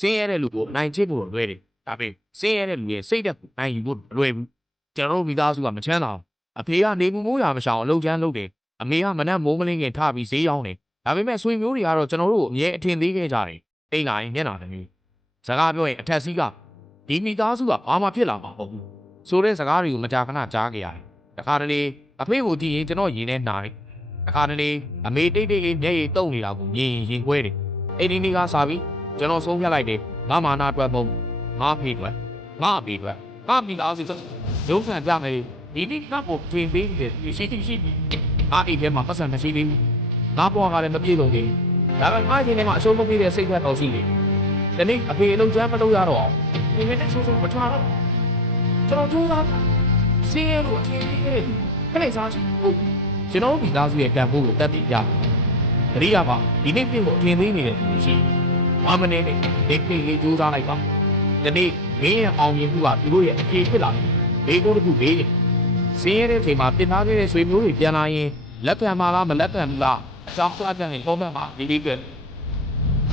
ဆင်းရဲတဲ့လူကိုနိုင်ချစ်ဖို့လွယ်တယ်ဒါပေမဲ့ဆင်းရဲတဲ့လူရဲ့စိတ်ဓာတ်ကိုနိုင်ယူဖို့လွယ်ဘူးကျွန်တော်တို့မိသားစုကမချမ်းသာအဖေကနေမှုမိုးရာမရှောင်အလုပ်ချမ်းလုပ်တယ်အမေကမနှက်မိုးမလင်းခင်ထပြီးဈေးရောင်းတယ်ဒါပေမဲ့ဆွေမျိုးတွေကတော့ကျွန်တော်တို့ကိုအမြဲအထင်သေးခဲ့ကြတယ်အိမ်လာရင်မျက်နှာတည်းစကားပြောရင်အထက်စီးကဒီမိသားစုကဘာမှဖြစ်လာမှာမဟုတ်ဘူးဆိုတဲ့စကားတွေကိုမကြာခဏကြားခဲ့ရတယ်တခါတလေအဖေကိုကြည့်ရင်ကျွန်တော်ရင်ထဲနာတယ်တခါတလေအမေတိတ်တိတ်မျက်ရည်တုံနေတာကိုမြင်ရင်ခွဲတယ်အဲ့ဒီနေ့ကစားပြီးကျွန်တော်ဆုံးဖြတ်လိုက်တယ်ငါမာနာအတွက်မဟုတ်ငါဖေးအတွက်ငါအဖေအတွက်ငါမိသားစုရုပ်ဆန်ကြမယ်ဒီနေ့ငါ့ကိုပြင်ပေးတယ်ရှိငါအိမ်ထဲမှာပတ်စံမရှိသေးဘူးငါဘွားကလည်းမပြေတော့ဘူးဒါပေမဲ့ငါချင်းထဲမှာအရှုံးမပေးတဲ့စိတ်ဓာတ်တော်ရှိတယ်ဒီနေ့အဖေအလုံးချမ်းမလုပ်ရတော့အောင်ဒီနေ့ဆိုးမထွားတော့ကျွန်တော်ကြိုးစားစင်းရလို့အထင်ကြီးခက်လိုက်စားချင်ဟုတ်ကျွန်တော်မိသားစုရဲ့တန်ဖိုးကိုတက်တည်ရတတိယပါဒီနေ့ပြင်ကိုအထင်သေးနေတဲ့သူရှိဘာမနေနဲ့ဒီကိလေးကြိုးစားလိုက်ပါဒီနေ့မင်းရဲ့အောင်မြင်မှုကသူတို့ရဲ့အခြေဖြစ်လာတယ်ဒီကိုတစ်ခုလေးစင်းရတဲ့ချိန်မှာတင်ထားခဲ့တဲ့ဆွေမျိုးတွေပြန်လာရင်လက်ခံမှာလားမလက်ခံဘူးလားအကြောင်းပြတဲ့ပုံမှန်မှာဒီက